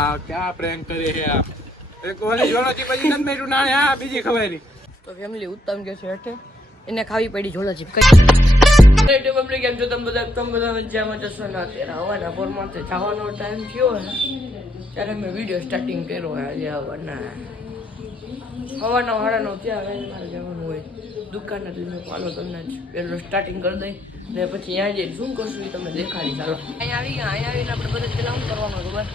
આ ક્યાં પ્રેન્ક કરી છે આ? એક ઓલી જોડોથી પછી નંદ મેરું નાણે આ બીજી ખબર તો ફેમિલી ઉત્તમ જે છે હેઠે? એને ખાવી પડી જોલોજી કઈ પબ્લિક એમ જો તમે બધા તમે બધા મજામાં જશો ને અત્યારે? હવાના પોરમાં જવાનો ટાઈમ થયો ને. ત્યારે મેં વીડિયો સ્ટાર્ટિંગ કર્યો આજે હવાના. હવાના વાળાનો ત્યાં મારે જવાનું હોય. દુકાન એટલે મેં પાલો તમને પેલું સ્ટાર્ટિંગ કરી દઈ. ને પછી અહીંયા જઈને શું કરશું એ તમને દેખાડી ચાલો. અહીંયા આવી ગયા અહીંયા આવીને આપણે બધા પેલા શું કરવાનું ખબર?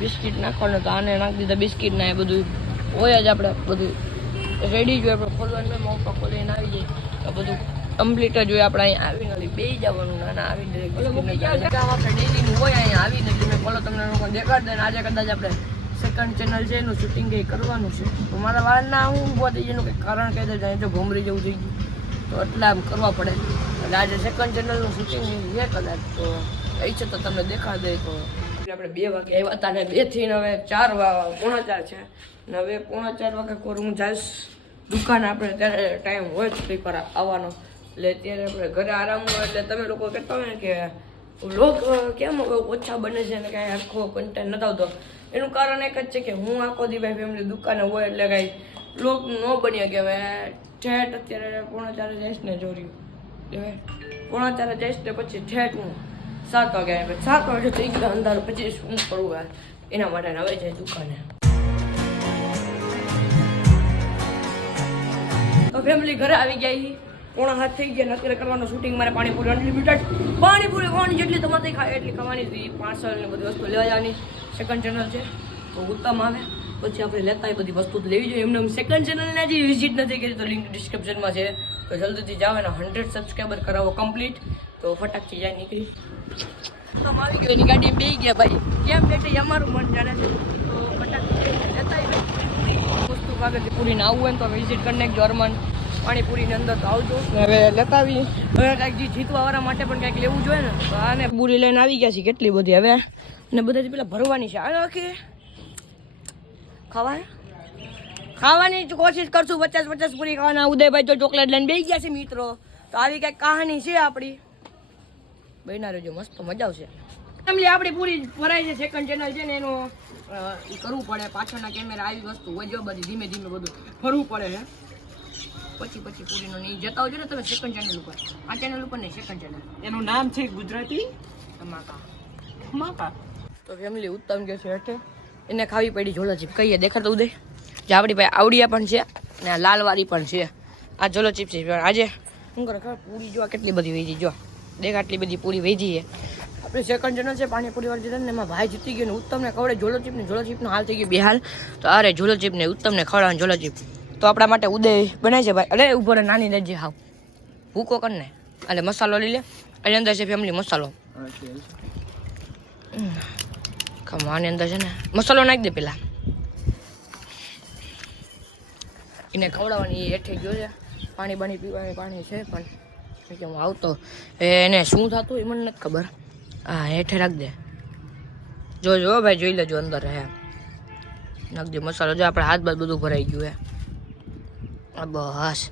બિસ્કિટ નાખવાનું તો આને નાખી દીધા બિસ્કિટ ના એ બધું. હોય જ આપણે બધું. રેડી જોઈએ આપણે ખોલવાનું મોટા ખોલીને આવી જાય. તો બધું કમ્પ્લીટ જ હોય. આપણે અહીંયા આવીને ઓલી બે જવાનું ના ના આવીને આપણે ડેલીનું હોય અહીંયા આવીને તમે બોલો તમને લોકો દેખાડ દે ને આજે કદાચ આપણે સેકન્ડ ચેનલ છે એનું શૂટિંગ કંઈ કરવાનું છે. તો મારા વાળના હું ઊભો થઈ એનું કંઈક કારણ કહી દે જો ભમરી જેવું થઈ ગયું. તો એટલે આમ કરવા પડે. એટલે આજે સેકન્ડ ચેનલનું શૂટિંગ છે કદાચ. તો એ છે તો તમને દેખાડ દે તો. આપણે બે વાગે આવ્યા હતા ને બેથી હવે ચાર પોણા ચાર છે. ને હવે પોણા ચાર વાગે કોર હું જઈશ દુકાન, આપણે ત્યારે ટાઈમ હોય જ કંઈક આવવાનો. એટલે અત્યારે આપણે ઘરે આરામ હોય એટલે તમે લોકો કહેતા હોય ને કે લોક કેમ ઓછા બને છે ને કાંઈ આખો કન્ટેન્ટ નથી આવતો. એનું કારણ એક જ છે કે હું આખો દી ભાઈ ફેમિલી દુકાને હોય એટલે કાંઈ લોક ન બન્યા કે હવે ઠેઠ અત્યારે પોણા ચારે જઈશ ને જોર્યું પોણા ચારે જઈશ ને પછી ઠેઠ હું. સાત વાગે આવે સાત વાગે થઈ ગયા અંધારો પછી શું કરવું યાર એના માટે હવે જાય દુકાને. તો ફેમિલી ઘરે આવી ગયા. પોણા હાથ થઈ ગયા અત્યારે કરવાનું શૂટિંગ મારે પાણીપુરી અનલિમિટેડ પાણીપુરી ખાવાની જેટલી તમારે ખાય એટલી ખાવાની હતી પાર્સલ ને બધી વસ્તુ લેવા જવાની. સેકન્ડ ચેનલ છે. તો ઉત્તમ આવે. પછી આપણે લેતા એ બધી વસ્તુ લેવી જોઈએ. એમને સેકન્ડ ચેનલને હજી વિઝિટ નથી કરી. તો લિંક ડિસ્ક્રિપ્શનમાં છે. તો જલ્દીથી જાઓ એના હંડ્રેડ સબસ્ક્રાઈબર કરાવો કમ્પ્લીટ તો ફટાકથી જાય નીકળી. આવી ગયો એની ગાડી બે ગયા ભાઈ. કેમ બેઠે અમારું મન જાણે છે. તો વસ્તુ કાગળથી પૂરીને આવવું હોય તો વિઝિટ કરી નાખજો અરમાન પાણીપુરીની અંદર તો આવજો. હવે લેતા આવી હવે કાંઈક જે જીતવા વાળા માટે પણ કાંઈક લેવું જોઈએ ને. તો આને પૂરી લઈને આવી ગયા છે કેટલી બધી હવે. ને બધા પેલા ભરવાની છે. આ નાખી ખાવા ખાવાની કોશિશ કરશું. પચાસ પચાસ પૂરી ખાવાના. ઉદયભાઈ તો ચોકલેટ લઈને બેસી ગયા છે મિત્રો. તો આવી કંઈક કહાની છે આપણી. બહેના રહેજો મસ્ત મજા આવશે. ફેમિલી આપણી પૂરી ભરાય છે સેકન્ડ ચેનલ છે ને એનું એ કરવું પડે. પાછળના કેમેરા આવી વસ્તુ હોય જો બધી ધીમે ધીમે બધું ફરવું પડે છે પછી પછી પૂરીનો નહીં જતા હોજો ને તમે સેકન્ડ ચેનલ ઉપર. આ ચેનલ ઉપર નહીં સેકન્ડ ચેનલ એનું નામ છે ગુજરાતી? ધમાકા. ધમાકા. તો ફેમિલી ઉત્તમ કે છે હેઠે. એને ખાવી પડી ઝોલો ચીપ કહીએ દેખાડતો ઉદય જે આપણી પાસે આવડિયા પણ છે અને આ લાલવાળી પણ છે. આ ઝોલો ચીપ છે આજે શું કરે ખબર? પૂરી જો કેટલી બધી વેચી જો. દેખ આટલી બધી પૂરી વેચી છે આપણી સેકન્ડ ચેનલ છે, પાણીપુરી વાળી ચેનલ એમાં ભાઈ જીતી ગયો ને ઉત્તમને ખવડે જોલો ચીપ ને ઝોલો ચીપનો હાલ થઈ ગયો બે હાલ. તો અરે જોલો ચીપ ને, ઉત્તમને ખવડાવવાનું જોલો ચીપ. તો આપણા માટે ઉદય બનાવી છે ભાઈ. અરે ઊભો નાની લેજે હાવ. ભૂકો કર ને. એટલે મસાલો લઈ લે. એની અંદર છે ફેમિલી મસાલો. ખમ આની અંદર છે ને. મસાલો નાખી દે પેલા. એને ખવડાવવાની એ હેઠે ગયો છે. પાણી બાણી પીવાની પાણી છે પણ. કે હું આવતો. એને શું થતું એ મને નથી ખબર. હા હેઠે રાખ દે. જો જો ભાઈ, જોઈ લેજો અંદર હે. નાખજો મસાલો. જો આપણે હાથ બાદ બધું ભરાઈ ગયું હે. બસ.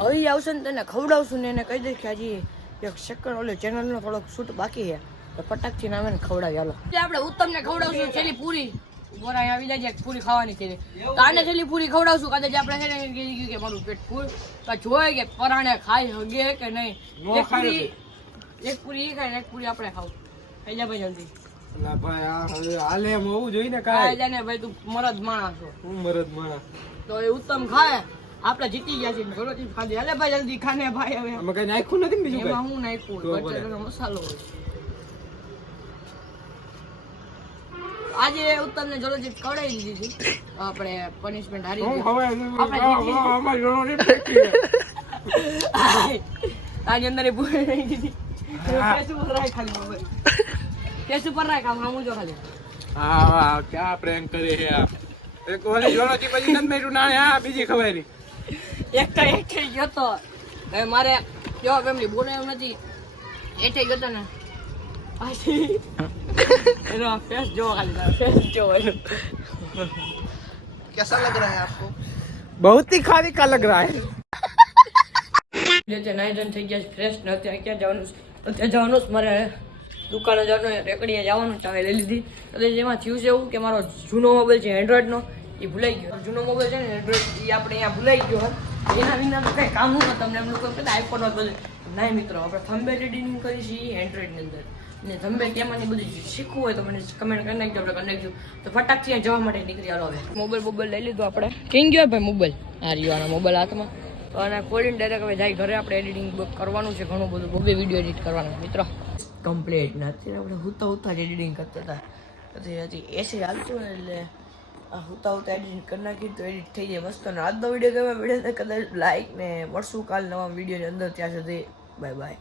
હવે આવશે ને તેને ખવડાવશું ને એને કહી દઈશ કે હજી એક સેકન્ડ ઓલે ચેનલનો થોડોક શૂટ બાકી છે તો ફટાકથી નામે ખવડાવી હાલો. આપણે ઉત્તમને ખવડાવશું છેલ્લી પૂરી. બોરા આવી જાય પૂરી ખાવાની છે. કાને છેલ્લી પૂરી ખવડાવશું. કદાચ આપણે છે ને ગયું કે મારું પેટ ફૂલ. તો જોયે કે પરાણે ખાઈ હગે કે નહીં. એક પૂરી એક પૂરી એ ખાય એક પૂરી આપણે ખાવ. ખાઈ જા ભાઈ જલ્દી. ભાઈ આ હવે હાલે એમ હોવું જોઈએ ને કાંઈ. જા ને ભાઈ તું મરદ માણસ છો હું મરદ માણા તો એ ઉત્તમ ખાય. આપણે જીતી ગયા છીએ. ચીજ ખાધી. હાલે ભાઈ જલ્દી ખાને ભાઈ હવે. અમે કઈ નાખ્યું નથી ને બીજું એમાં હું નાખ્યું મસાલો હોય. આજે ઉત્તમને જલો કડાઈ ખવડાવી દીધી હતી આપણે પનિશમેન્ટ હારી નહીં. આની અંદર એ ભૂલી રહી દીધી કેસ ઉપર રાખ ખાલી. કેસ ઉપર રાખ આમ આમ જો ખાલી. હા વાહ ક્યાં પ્રેમ કરે હે આ? એક ઓલી જોડોથી પછી નંદ મેળ્યું ના હા બીજી ખબર એક તો એક થઈ ગયો તો. મારે જો ફેમિલી બોલે એમ નથી એ થઈ ગયો તો ને. એનો ફેસ જોવો ખાલી ફેસ જોવો એનો बहुत ही खाने का लग रहा है જે છે નાઈ ધોઈને થઈ ગયા ફ્રેશ ને અત્યારે ક્યાં જવાનું છે? અત્યારે જવાનું છે મારે દુકાને જવાનું રેકડીએ જવાનું ચાવે લઈ લીધી એટલે જેમાં થયું છે એવું કે મારો જૂનો મોબાઈલ છે એન્ડ્રોઈડનો એ ભૂલાઈ ગયો જૂનો મોબાઈલ છે ને એન્ડ્રોઈડ એ આપણે અહીંયા ભૂલાઈ ગયો હોય એના વિના તો કંઈ કામ ન તમને એમ લોકો કહેતા આઈફોન બધું ના મિત્રો આપણે થંબે રીડિંગ કરી છીએ એન્ડ્રોઈડની અંદર. ને થંબે કેમાં બધું શીખવું હોય તો મને કમેન્ટ કરી નાખજો આપણે કરી નાખજો. તો ફટાકથી જવા માટે નીકળી આવો હવે. મોબાઈલ મોબાઈલ લઈ લીધો આપણે. કેમ ગયો ભાઈ મોબાઈલ આ રહ્યો આનો મોબાઈલ હાથમાં. તો કોલિંગ ડાયરેક્ટ હવે જાય ઘરે આપણે એડિટિંગ કરવાનું છે ઘણું બધું. બબે વીડિયો એડિટ કરવાના મિત્રો. કમ્પ્લીટ ને અત્યારે આપણે હુતા હુતા જ એડિટિંગ કરતા હતા. પછી હજી એસી હાલતું ને એટલે આ હુતા હુતા એડિટિંગ કરી નાખી તો એડિટ થઈ જાય. મસ્ત. અને આજનો વીડિયો ગમે વીડિયો કદાચ લાઈક ને મળશું કાલ નવા વિડીયોની અંદર ત્યાં સુધી. 喂喂